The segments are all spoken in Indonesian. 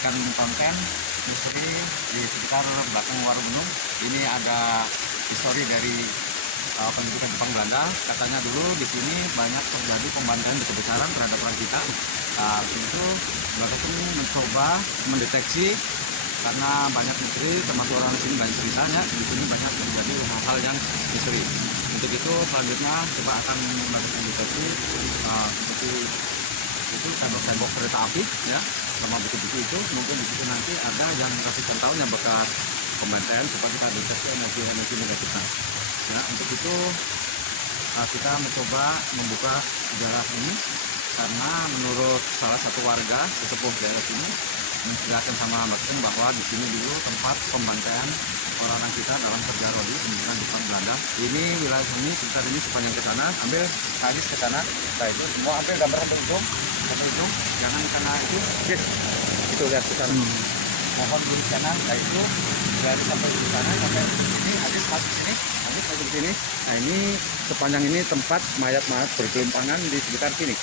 membuatkan konten misteri di sekitar belakang Warung Gunung. Ini ada histori dari pendudukan Jepang Belanda. Katanya dulu di sini banyak terjadi pembantaian besar-besaran terhadap orang kita. Nah, itu mereka mencoba mendeteksi karena banyak misteri, termasuk orang sini banyak ceritanya. Di sini banyak terjadi hal-hal yang misteri. Untuk itu selanjutnya coba akan melakukan deteksi seperti itu tembok-tembok kereta api ya, sama buku-buku itu. Mungkin di situ nanti ada yang ratusan tahun yang bekas pembantaian supaya kita deteksi energi negatifnya. Ya, untuk itu kita mencoba membuka sejarah ini karena menurut salah satu warga sesepuh daerah sini menjelaskan sama Mbak bahwa di sini dulu tempat pembantaian orang-orang kita dalam kerja rodi pendudukan Jepang Belanda. Ini wilayah ini sekitar ini sepanjang ke sana, ambil garis ke sana. Nah itu semua ambil gambar sampai ujung, jangan karena itu yes. Itu lihat ke sana. Mohon kiri kanan, nah itu dari sampai di sana sampai sini, habis masuk sini, habis masuk sini. Nah ini sepanjang ini tempat mayat-mayat bergelimpangan di sekitar sini.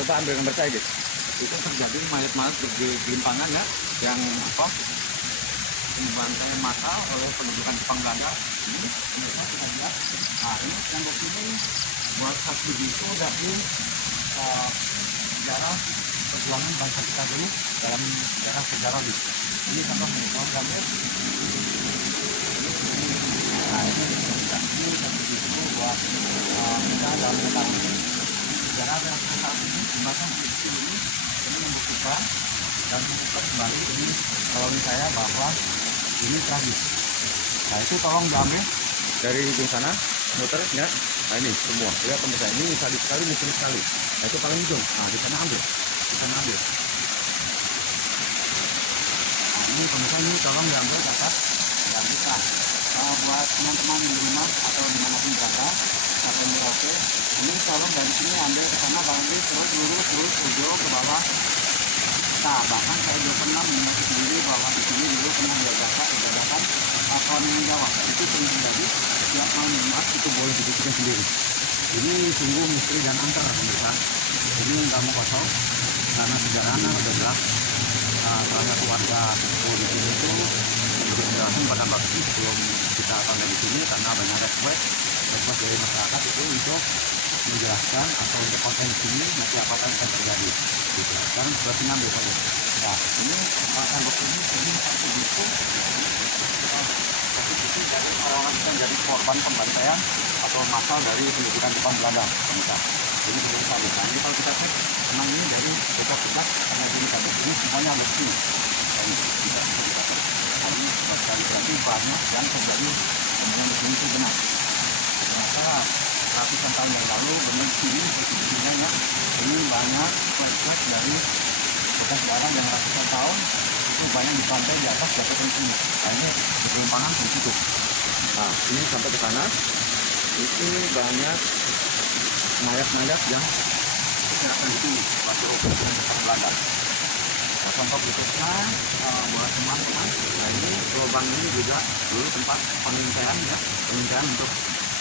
Coba ambil gambar saya guys. Itu terjadi mayat-mayat bergelimpangan ya, yang apa? Dibantai massal oleh pendudukan Jepang Belanda. Ini kita lihat. Nah ini tembok ini buat saksi bisu dari sejarah perjuangan bangsa kita dulu dalam sejarah di ini contoh gambar. Nah ini saksi bisu buat kita dalam mengetahui sejarah yang saat ini jembatan ini membuktikan dan membuka kembali ini koloni saya bahwa ini tragis. Nah itu tolong diambil dari ujung sana, muter ya. Nah ini semua, lihat pemirsa, ini sadis sekali, misteri sekali. Nah itu paling ujung. Nah di sana ambil, Nah ini pemirsa, ini tolong diambil kakak dan kita buat teman-teman di rumah atau dimanapun berada atau Merauke, ini tolong dari sini ambil ke sana, balik terus lurus ujung ke bawah. Nah, bahkan saya juga pernah mengingat sendiri bahwa di sini dulu pernah diadakan kolonial Jawa. Itu sering terjadi. Setiap tahun Jumat itu boleh dibuktikan sendiri. Ini sungguh misteri dan angker, pemirsa. Ini nggak mau kosong karena sejarahnya adalah salah satu warga di sini itu menjelaskan pada waktu sebelum kita tinggal di sini karena banyak request dari masyarakat itu untuk menjelaskan atau untuk konten di sini nanti apa yang akan terjadi. Gitu. Sekarang berarti ngambil saja. Nah ini tembok ini satu buku orang-orang yang jadi korban pembantaian atau massal dari pendudukan Jepang Belanda. Ini belum tahu. Nah ini kalau kita cek, memang ini dari rekod kita karena ini semuanya bukti. Ini berarti banyak yang terjadi yang di sini itu benar. Ternyata ratusan tahun yang lalu benar di sini sebenarnya ini banyak flashback dari bekas orang yang ratusan tahun itu banyak di pantai di atas jatuhkan sini. Nah ini gelimpangan di situ. Nah ini sampai ke sana itu banyak mayat-mayat yang akan di sini waktu Jepang Belanda. Nah, contoh berikutnya buat teman-teman, nah ini lubang ini juga dulu tempat pengintaian untuk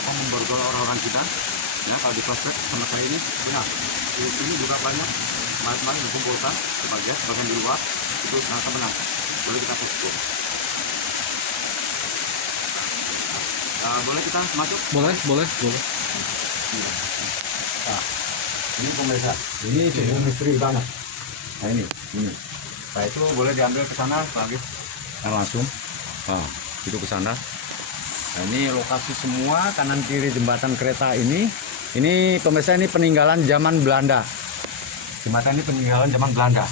memborgol orang-orang kita. Ya kalau di flashback sama saya ini benar. Ini juga banyak mayat-mayat dikumpulkan sebagian di luar itu sangat benar. Boleh kita foto. Boleh kita masuk? Boleh. Nah, ini pemirsa, ini sungguh misteri banget. Nah ini. Nah itu boleh diambil ke sana lagi. Nah, langsung. Nah, itu ke sana. Nah, ini lokasi semua kanan kiri jembatan kereta ini. Ini pemirsa, ini peninggalan zaman Belanda. Jembatan ini peninggalan zaman Belanda.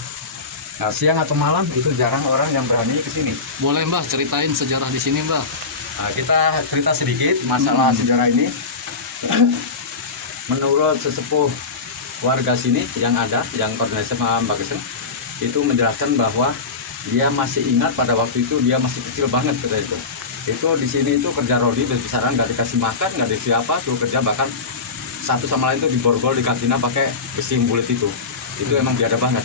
Nah, siang atau malam itu jarang orang yang berani ke sini. Boleh Mbah, ceritain sejarah di sini Mbah. Nah, kita cerita sedikit masalah sejarah ini. Menurut sesepuh warga sini yang koordinasi sama Mbak Geseng, itu menjelaskan bahwa dia masih ingat pada waktu itu dia masih kecil banget kata itu. Itu di sini itu kerja rodi besar-besaran, nggak dikasih makan, nggak dikasih apa, suruh kerja, bahkan satu sama lain itu diborgol di kakinya pakai besi bulat itu emang biada banget.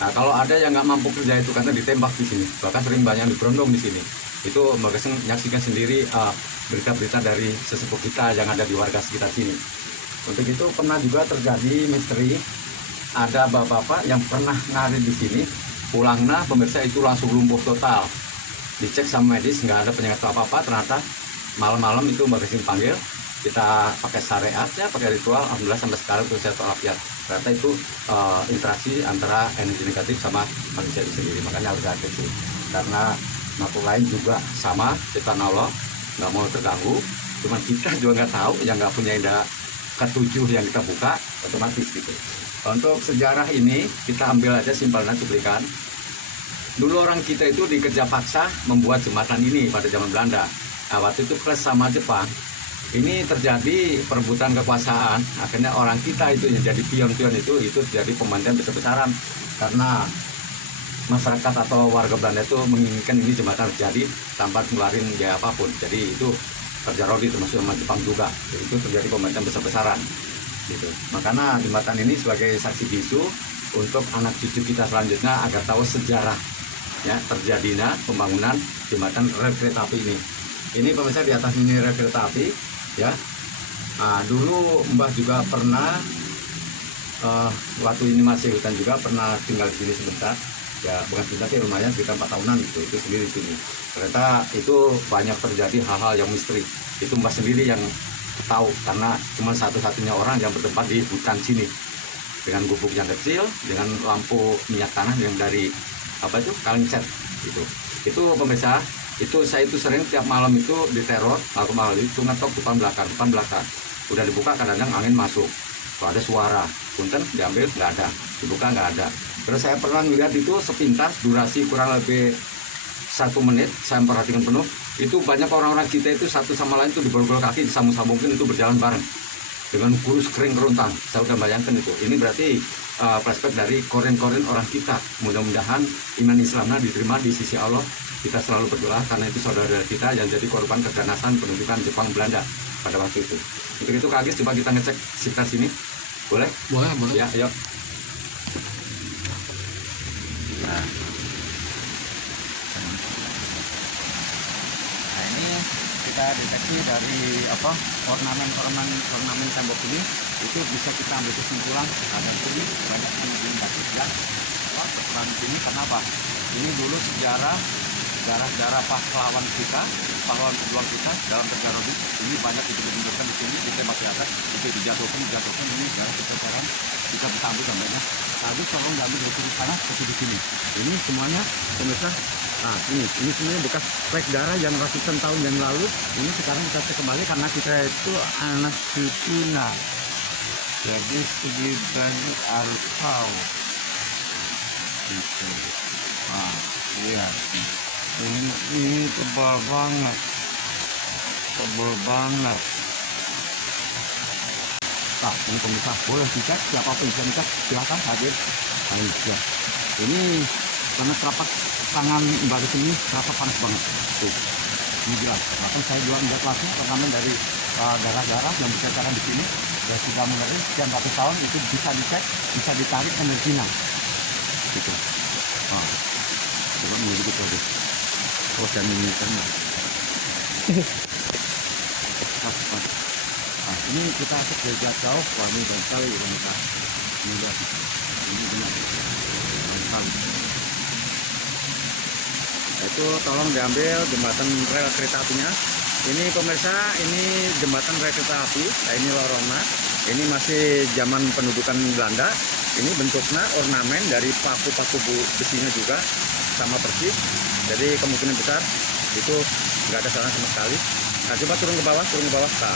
Nah kalau ada yang nggak mampu kerja itu karena ditembak di sini, bahkan sering banyak diberondong di sini. Itu Mbak Geseng menyaksikan sendiri berita-berita dari sesepuh kita yang ada di warga sekitar sini. Untuk itu pernah juga terjadi misteri, ada bapak-bapak yang pernah ngarit di sini pulangnya pemirsa itu langsung lumpuh total. Dicek sama medis nggak ada penyakit apa-apa. Ternyata malam-malam itu Mbak Christine panggil, kita pakai syariat ya, pakai ritual, alhamdulillah sampai sekarang itu saya walafiat. Ternyata itu interaksi antara energi negatif sama manusia itu sendiri, makanya harus hati-hati. Karena makhluk lain juga sama, ciptaan Allah, nggak mau terganggu. Cuman kita juga nggak tahu, yang nggak punya indera ketujuh yang kita buka, otomatis gitu. Untuk sejarah ini kita ambil aja simpelnya cuplikan. Dulu orang kita itu dikerja paksa membuat jembatan ini pada zaman Belanda. Nah, waktu itu kelas sama Jepang. Ini terjadi perebutan kekuasaan. Akhirnya orang kita itu yang jadi pion-pion itu terjadi pemantauan besar-besaran karena masyarakat atau warga Belanda itu menginginkan ini jembatan terjadi tanpa ngeluarin biaya apapun. Jadi itu kerja rodi termasuk sama Jepang juga. Jadi itu terjadi pemantauan besar-besaran. Gitu. Makanya jembatan ini sebagai saksi bisu untuk anak cucu kita selanjutnya agar tahu sejarah ya terjadinya pembangunan jembatan rel kereta api ini. Ini pemirsa di atas ini rel kereta api ya. Nah, dulu Mbah juga pernah waktu ini masih hutan juga pernah tinggal di sini sebentar. Ya bukan sebentar sih, lumayan sekitar 4 tahunan itu sendiri di sini. Ternyata itu banyak terjadi hal-hal yang misteri. Itu Mbah sendiri yang tahu karena cuma satu-satunya orang yang bertempat di hutan sini dengan gubuk yang kecil, dengan lampu minyak tanah yang dari apa itu kaleng cat gitu. Itu pemirsa, itu saya itu sering tiap malam itu diteror, aku malam itu ngetok depan belakang, udah dibuka kadang-kadang angin masuk, kalau ada suara punten diambil nggak ada, dibuka nggak ada. Terus saya pernah melihat itu sepintas durasi kurang lebih 1 menit, saya perhatikan penuh, itu banyak orang-orang kita itu satu sama lain itu diborgol kaki, disambung-sambungin itu berjalan bareng dengan kurus kering kerontang. Saya udah bayangkan itu. Ini berarti flashback dari koren-koren orang kita. Mudah-mudahan iman Islamnya diterima di sisi Allah. Kita selalu berdoa karena itu saudara kita yang jadi korban keganasan pendudukan Jepang Belanda pada waktu itu. Untuk itu Kak Agis, coba kita ngecek sekitar sini. Boleh? Boleh. Ya, ayo. Nah, ini kita deteksi dari ornamen tembok ini itu bisa kita ambil kesimpulan ada sini banyak energi negatif ya. Peran sini kenapa? Ini dulu sejarah pahlawan kita, pahlawan pejuang kita dalam sejarah ini banyak itu ditunjukkan di sini, kita masih ada itu dijatuhkan ini sejarah kita sekarang kita bisa ambil gambarnya. Tadi tolong diambil dari sini sana ke sini. Ini semuanya pemirsa. Nah, ini semuanya bekas flek darah yang ratusan tahun yang lalu. Ini sekarang kita cek kembali karena kita itu anak cucuna. Jadi sedikit harus tahu. Gitu. Nah, lihat. Ini tebal banget. Nah, ini pemirsa boleh dicek, siapapun bisa dicek, silakan hadir. Ayo, ini karena telapak tangan Mbak ini terasa panas banget. Tuh, ini jelas. Bahkan saya juga melihat langsung ornamen dari darah-darah yang berceceran di sini. Ya sudah mulai sekian ratus tahun itu bisa dicek, bisa ditarik energinya. Gitu. Nah, coba mau begitu aja. Oh, dan ini kan. Nah, ini kita cek dari jauh. Wah, ini banyak sekali pemirsa. Ini lihat. Ini benar. Banyak sekali. Itu tolong diambil jembatan rel kereta apinya. Ini pemirsa, ini jembatan rel kereta api. Nah, ini lorongnya. Ini masih zaman pendudukan Belanda. Ini bentuknya ornamen dari paku-paku besinya juga sama persis. Jadi kemungkinan besar itu nggak ada salah sama sekali. Nah, coba turun ke bawah. Nah,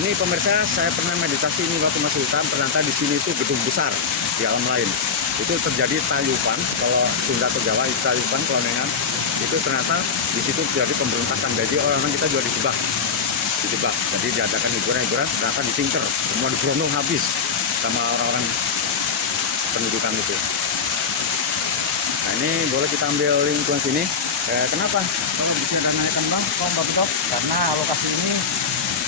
ini pemirsa, saya pernah meditasi ini waktu masih hutan. Ternyata di sini itu gedung besar di alam lain. Itu terjadi tayupan, kalau Sunda atau Jawa itu tayupan kelonengan. Itu ternyata di situ terjadi pemberontakan. Jadi orang-orang kita juga dijebak. Jadi diadakan hiburan, ternyata ditingker, semua digerondong habis sama orang-orang pendudukan itu. Nah, ini boleh kita ambil lingkungan sini. Kenapa? Kalau bisa nanyakan bang, betul? Karena lokasi ini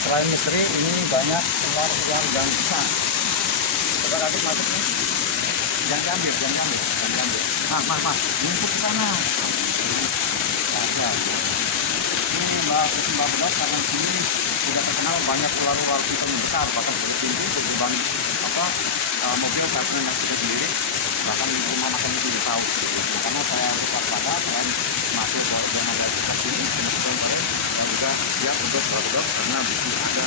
selain misteri, ini banyak ular dan besar. Coba lagi masuk nih. Jangan diambil. Mas, ngumpul ke sana. Ini Mbak Bedos karena sini sudah terkenal banyak ular-ular piton yang besar, bahkan bertinggi bergerbang mobil saat menyaksikan sendiri, bahkan rumah makan itu tidak tahu. Karena saya harus waspada, selain masuk ke yang ada di sini, kemudian saya dan juga siap untuk berdoa karena bisa ada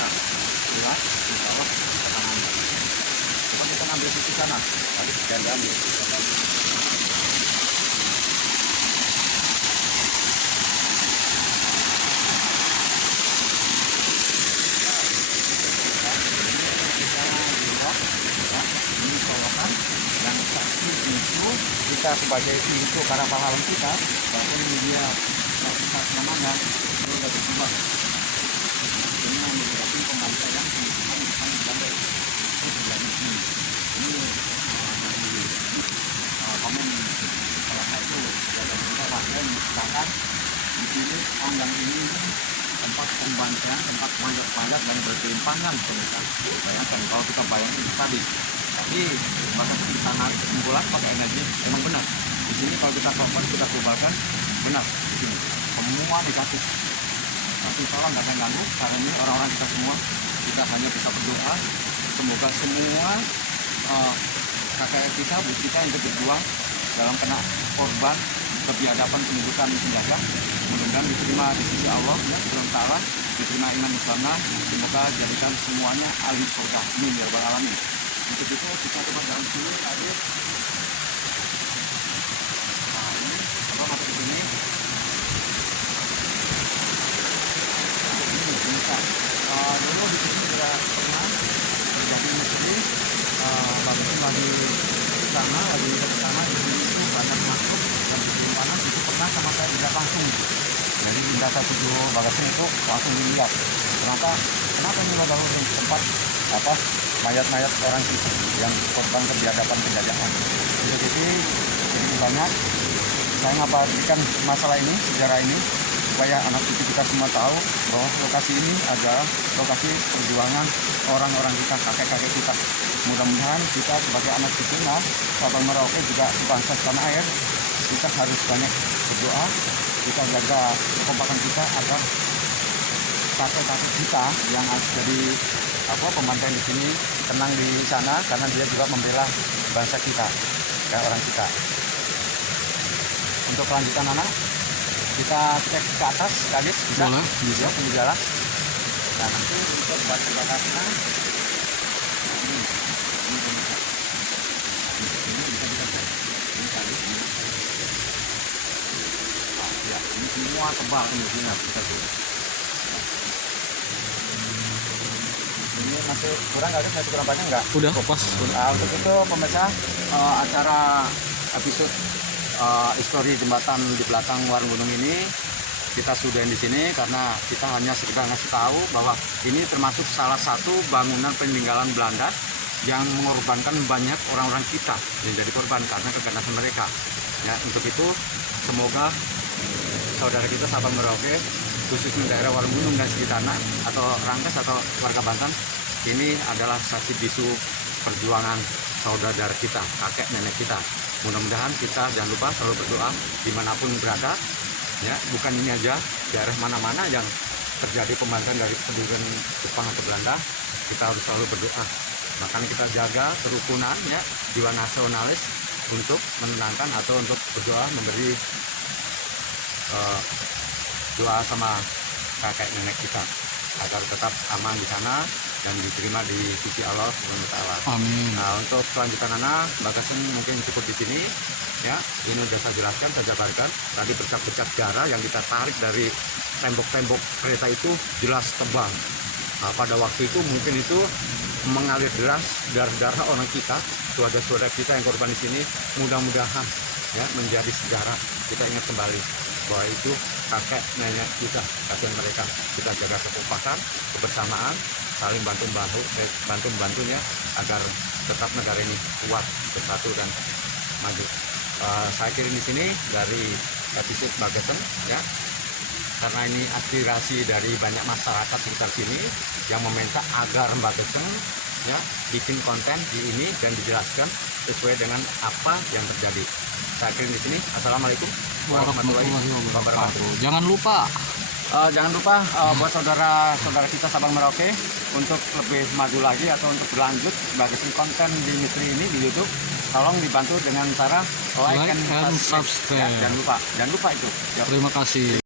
ular, insya Allah kita tangani. Coba kita ambil sisi sana, tadi kita ambil. Dan satu itu kita sebagai pintu karena pahlawan kita, walaupun dia saat namanya itu sudah berubah. Ini menyebabkan pembantaian yang sangat bandai. Ini komen salah satu dari kita warga yang menyatakan di sini tanggang ini tempat pembantaian, tempat manjat-manjat dan berkelimpangan pemirsa. Bayangkan kalau kita bayangin tadi. Tapi bahkan kita narik kesimpulan pakai energi memang benar. Di sini kalau kita cover, kita kumpulkan benar. Di sini semua negatif. Tapi tolong jangan ganggu. Karena ini orang-orang kita semua, kita hanya bisa berdoa. Semoga semua KKR kita, bus kita yang berjuang dalam kena korban kebiadaban pendudukan penjajah, mudah-mudahan diterima di sisi Allah ya, Subhanahu wa taala, diterima iman Islamnya, semoga jadikan semuanya alim surga. Amin ya rabbal alamin. Untuk itu kita coba jalan sini tadi. Nah ini coba masuk ke sini. Ini bisa. Dulu di sini sudah pernah terjadi misteri. Langsung lagi ke sana, lagi ke sana di sini itu banyak masuk dan sebelum panas itu pernah sama saya tidak langsung. Jadi tidak saya tuju bagasi itu langsung dilihat. Kenapa ini bangun tempat mayat-mayat orang kita yang korban kebiadaban penjajahan. Untuk itu banyak saya ngabarkan masalah ini, sejarah ini, supaya anak cucu kita semua tahu bahwa lokasi ini adalah lokasi perjuangan orang-orang kita, kakek-kakek kita. Mudah-mudahan kita sebagai anak cucunya, Sabang Merauke juga sebangsa tanah air, kita harus banyak berdoa, kita jaga kekompakan kita agar kakek-kakek kita yang jadi pemantaian di sini tenang di sana, karena dia juga membela bangsa kita dan orang kita. Untuk kelanjutan anak, kita cek ke atas, Kadis, bisa? Boleh, bisa. Ini jalan. Nah nanti untuk batu batasnya, ini bisa kita cek. Ini Kadis. Nah, ya, ini semua tebal ini sini bisa tuh. Ini masih kurang kali, masih kurang banyak nggak? Udah, pas. Nah, untuk itu pemirsa, acara episode histori jembatan di belakang warung gunung ini kita sudahin di sini karena kita hanya sekedar ngasih tahu bahwa ini termasuk salah satu bangunan peninggalan Belanda yang mengorbankan banyak orang-orang kita yang jadi korban karena keganasan mereka. Ya, untuk itu semoga saudara kita Sabang Merauke, khususnya daerah warung gunung dan sekitarnya atau Rangkas atau warga Banten, ini adalah saksi bisu perjuangan saudara kita, kakek nenek kita. Mudah-mudahan kita jangan lupa selalu berdoa dimanapun berada, ya, bukan ini aja, daerah mana-mana yang terjadi pembantaian dari pendudukan Jepang atau Belanda, kita harus selalu berdoa. Makanya kita jaga kerukunan, ya, jiwa nasionalis untuk menenangkan atau untuk berdoa, memberi doa sama kakek nenek kita agar tetap aman di sana dan diterima di sisi Allah SWT. Amin. Nah, untuk kelanjutan anak batasan mungkin cukup di sini, ya. Ini sudah saya jelaskan, saya jabarkan. Tadi bercak-bercak darah yang kita tarik dari tembok-tembok kereta itu jelas tebal. Nah, pada waktu itu mungkin itu mengalir deras darah-darah orang kita, saudara-saudara kita yang korban di sini. Mudah-mudahan, ya, menjadi sejarah. Kita ingat kembali bahwa itu kakek nenek kita, kasihan mereka. Kita jaga kekompakan, kebersamaan, saling bantu-bantunya agar tetap negara ini kuat, bersatu dan maju. Saya kirim di sini dari episode Bagesen, ya, karena ini aspirasi dari banyak masyarakat sekitar sini yang meminta agar Bagesen, ya, bikin konten di ini dan dijelaskan sesuai dengan apa yang terjadi. Saya kirim di sini. Assalamualaikum warahmatullahi wabarakatuh. Jangan lupa Jangan lupa buat saudara-saudara kita Sabang Merauke untuk lebih maju lagi atau untuk berlanjut sebagai konten di misteri ini di YouTube, tolong dibantu dengan cara like and subscribe. subscribe. Ya, jangan lupa itu. Ya. Terima kasih.